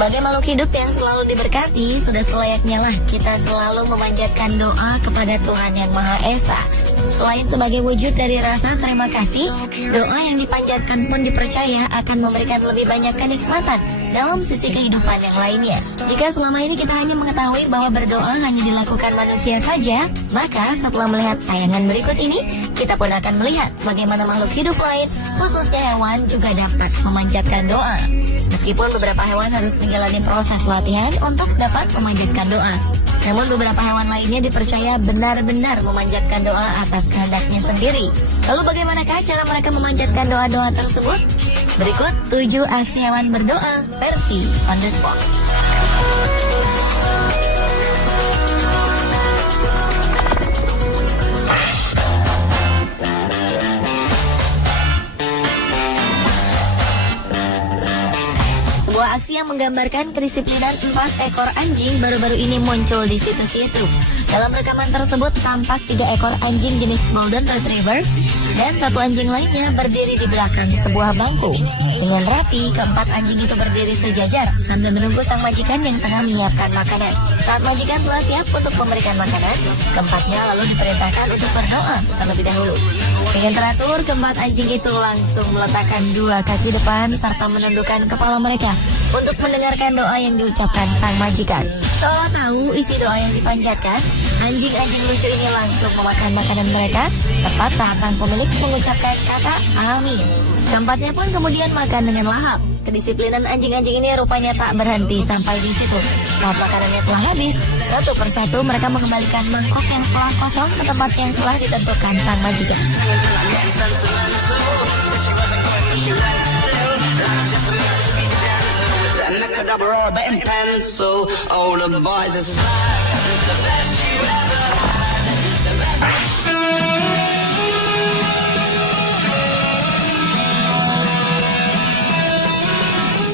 Sebagai makhluk hidup yang selalu diberkati, sudah selayaknya lah kita selalu memanjatkan doa kepada Tuhan Yang Maha Esa. Selain sebagai wujud dari rasa terima kasih, doa yang dipanjatkan pun dipercaya akan memberikan lebih banyak kenikmatan dalam sisi kehidupan yang lainnya. Jika selama ini kita hanya mengetahui bahwa berdoa hanya dilakukan manusia saja, maka setelah melihat tayangan berikut ini, kita pun akan melihat bagaimana makhluk hidup lain, khususnya hewan, juga dapat memanjatkan doa. Meskipun beberapa hewan harus menjalani proses latihan untuk dapat memanjatkan doa, namun beberapa hewan lainnya dipercaya benar-benar memanjatkan doa atas kehendaknya sendiri. Lalu bagaimanakah cara mereka memanjatkan doa-doa tersebut? Berikut 7 aksi hewan berdoa versi on the spot. Sebuah aksi yang menggambarkan kedisiplinan 4 ekor anjing baru-baru ini muncul di situs YouTube. Dalam rekaman tersebut tampak 3 ekor anjing jenis Golden Retriever dan 1 anjing lainnya berdiri di belakang sebuah bangku. Dengan rapi, keempat anjing itu berdiri sejajar sambil menunggu sang majikan yang tengah menyiapkan makanan. Saat majikan telah siap untuk memberikan makanan, keempatnya lalu diperintahkan untuk berdoa terlebih dahulu. Dengan teratur, keempat anjing itu langsung meletakkan 2 kaki depan serta menundukkan kepala mereka untuk mendengarkan doa yang diucapkan sang majikan. Seolah tahu isi doa yang dipanjatkan, anjing-anjing lucu ini langsung memakan makanan mereka tepat saat sang pemilik mengucapkan kata amin. Keempatnya pun kemudian makan dengan lahap. Kedisiplinan anjing-anjing ini rupanya tak berhenti sampai di situ. Saat makanannya telah habis, satu persatu mereka mengembalikan mangkok yang telah kosong ke tempat yang telah ditentukan sang majikan.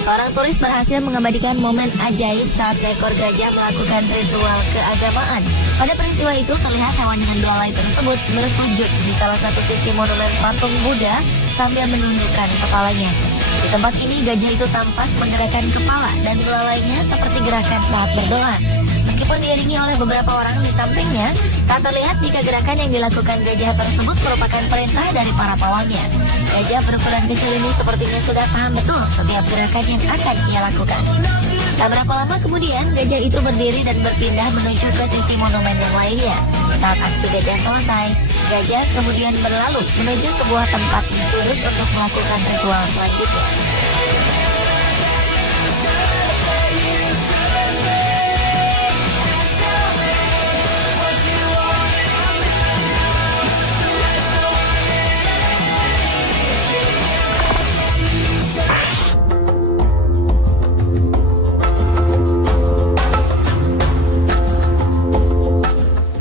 Seorang turis berhasil mengabadikan momen ajaib saat seekor gajah melakukan ritual keagamaan. Pada peristiwa itu terlihat hewan dengan belalai tersebut bersujud di salah satu sisi monumen patung Buddha sambil menundukkan kepalanya. Di tempat ini gajah itu tampak menggerakkan kepala dan belalainya seperti gerakan saat berdoa. Meskipun diiringi oleh beberapa orang di sampingnya, tak terlihat jika gerakan yang dilakukan gajah tersebut merupakan perintah dari para pawangnya. Gajah berukuran kecil ini sepertinya sudah paham betul setiap gerakan yang akan ia lakukan. Tak berapa lama kemudian, gajah itu berdiri dan berpindah menuju ke sisi monumen yang lainnya. Saat aksi gajah selesai, gajah kemudian berlalu menuju sebuah tempat khusus untuk melakukan ritual selanjutnya.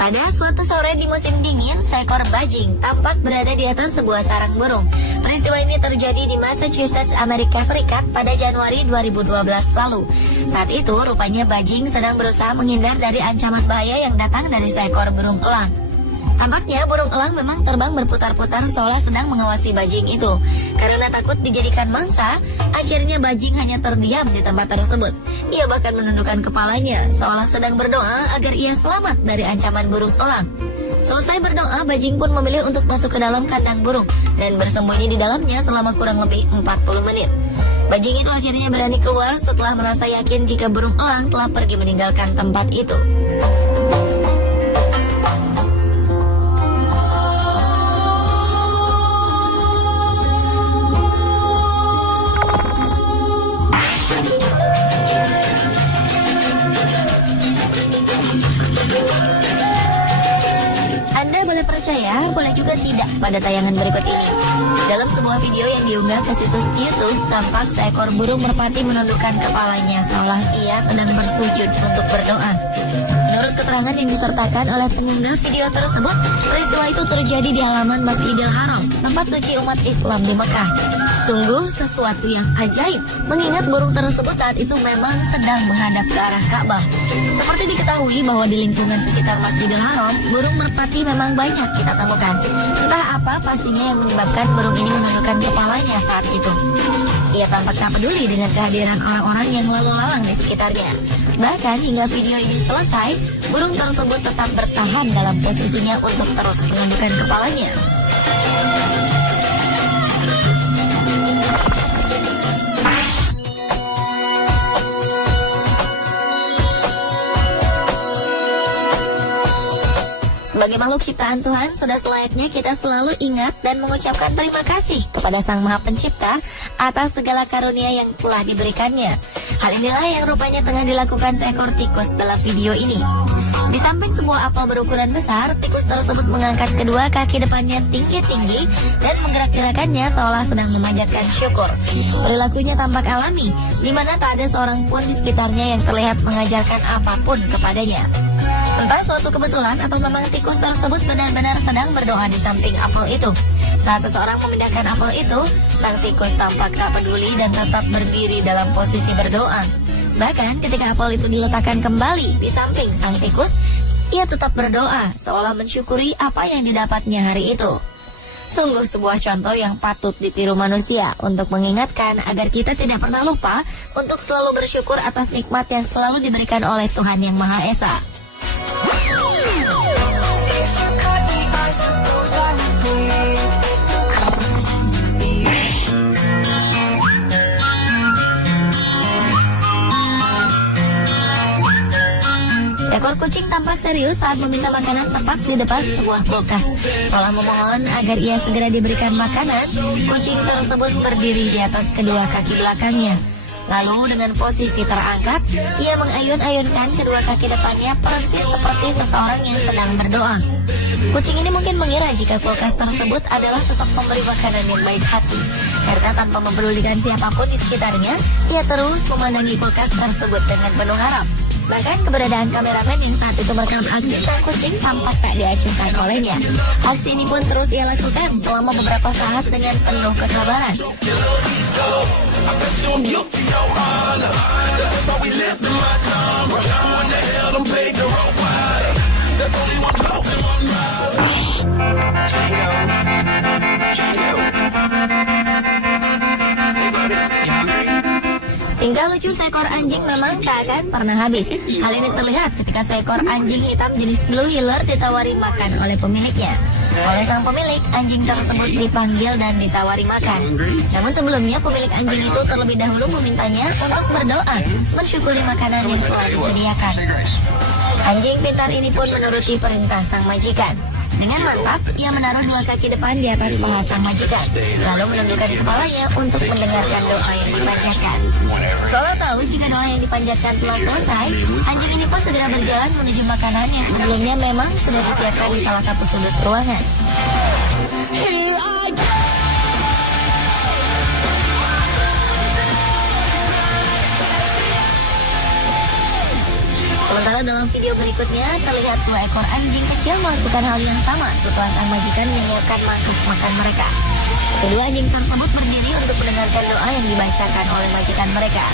Pada suatu sore di musim dingin, seekor bajing tampak berada di atas sebuah sarang burung. Peristiwa ini terjadi di Massachusetts, Amerika Serikat pada Januari 2012 lalu. Saat itu, rupanya bajing sedang berusaha menghindar dari ancaman bahaya yang datang dari seekor burung elang. Tampaknya burung elang memang terbang berputar-putar seolah sedang mengawasi bajing itu. Karena takut dijadikan mangsa, akhirnya bajing hanya terdiam di tempat tersebut. Ia bahkan menundukkan kepalanya seolah sedang berdoa agar ia selamat dari ancaman burung elang. Selesai berdoa, bajing pun memilih untuk masuk ke dalam kandang burung dan bersembunyi di dalamnya selama kurang lebih 40 menit. Bajing itu akhirnya berani keluar setelah merasa yakin jika burung elang telah pergi meninggalkan tempat itu. Percaya, boleh juga tidak pada tayangan berikut ini. Dalam sebuah video yang diunggah ke situs YouTube, tampak seekor burung merpati menundukkan kepalanya seolah ia sedang bersujud untuk berdoa. Menurut keterangan yang disertakan oleh pengunggah video tersebut, peristiwa itu terjadi di halaman Masjidil Haram, tempat suci umat Islam di Mekah. Sungguh sesuatu yang ajaib, mengingat burung tersebut saat itu memang sedang menghadap ke arah Ka'bah. Seperti diketahui bahwa di lingkungan sekitar Masjidil Haram, burung merpati memang banyak kita temukan. Entah apa pastinya yang menyebabkan burung ini menundukkan kepalanya saat itu. Ia tampak tak peduli dengan kehadiran orang-orang yang lalu lalang di sekitarnya. Bahkan hingga video ini selesai, burung tersebut tetap bertahan dalam posisinya untuk terus menundukkan kepalanya. Sebagai makhluk ciptaan Tuhan, sudah selayaknya kita selalu ingat dan mengucapkan terima kasih kepada Sang Maha Pencipta atas segala karunia yang telah diberikannya. Hal inilah yang rupanya tengah dilakukan seekor tikus dalam video ini. Di samping sebuah apel berukuran besar, tikus tersebut mengangkat kedua kaki depannya tinggi-tinggi dan menggerak-gerakannya seolah sedang memanjatkan syukur. Perilakunya tampak alami, di mana tak ada seorang pun di sekitarnya yang terlihat mengajarkan apapun kepadanya. Entah suatu kebetulan atau memang tikus tersebut benar-benar sedang berdoa di samping apel itu. Saat seseorang memindahkan apel itu, sang tikus tampak tak peduli dan tetap berdiri dalam posisi berdoa. Bahkan ketika apel itu diletakkan kembali di samping sang tikus, ia tetap berdoa seolah mensyukuri apa yang didapatnya hari itu. Sungguh sebuah contoh yang patut ditiru manusia untuk mengingatkan agar kita tidak pernah lupa untuk selalu bersyukur atas nikmat yang selalu diberikan oleh Tuhan Yang Maha Esa. Seekor kucing tampak serius saat meminta makanan tepat di depan sebuah kulkas. Setelah memohon agar ia segera diberikan makanan, kucing tersebut berdiri di atas kedua kaki belakangnya. Lalu dengan posisi terangkat, ia mengayun-ayunkan kedua kaki depannya persis seperti seseorang yang sedang berdoa. Kucing ini mungkin mengira jika kulkas tersebut adalah sosok pemberi makanan yang baik hati. Karena tanpa mempedulikan siapapun di sekitarnya, ia terus memandangi kulkas tersebut dengan penuh harap. Bahkan keberadaan kameramen yang saat itu merekam aksi sang kucing tampak tak diacuhkan olehnya. Aksi ini pun terus ia lakukan selama beberapa saat dengan penuh kesabaran. Tingkah lucu seekor anjing memang tak akan pernah habis. Hal ini terlihat ketika seekor anjing hitam jenis Blue Heeler ditawari makan oleh pemiliknya. Oleh sang pemilik, anjing tersebut dipanggil dan ditawari makan. Namun sebelumnya pemilik anjing itu terlebih dahulu memintanya untuk berdoa, mensyukuri makanan yang telah disediakan. Anjing pintar ini pun menuruti perintah sang majikan. Dengan mantap, ia menaruh dua kaki depan di atas paha sang majikan, lalu menundukkan kepalanya untuk mendengarkan doa yang dipanjatkan. Seolah tahu jika doa yang dipanjatkan telah selesai, anjing ini pun segera berjalan menuju makanan yang sebelumnya memang sudah disiapkan di salah satu sudut ruangan. Sementara dalam video berikutnya terlihat dua ekor anjing kecil melakukan hal yang sama setelah sang majikan menyiapkan mangkuk makan mereka. Kedua anjing tersebut berdiri untuk mendengarkan doa yang dibacakan oleh majikan mereka.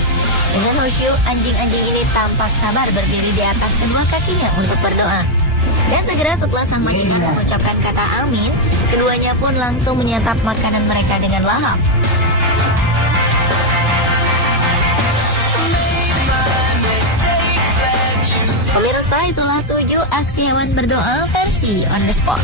Dengan khusyuk, anjing-anjing ini tampak sabar berdiri di atas kedua kakinya untuk berdoa. Dan segera setelah sang majikan mengucapkan kata amin, keduanya pun langsung menyantap makanan mereka dengan lahap. Pemirsa, itulah 7 aksi hewan berdoa versi on the spot.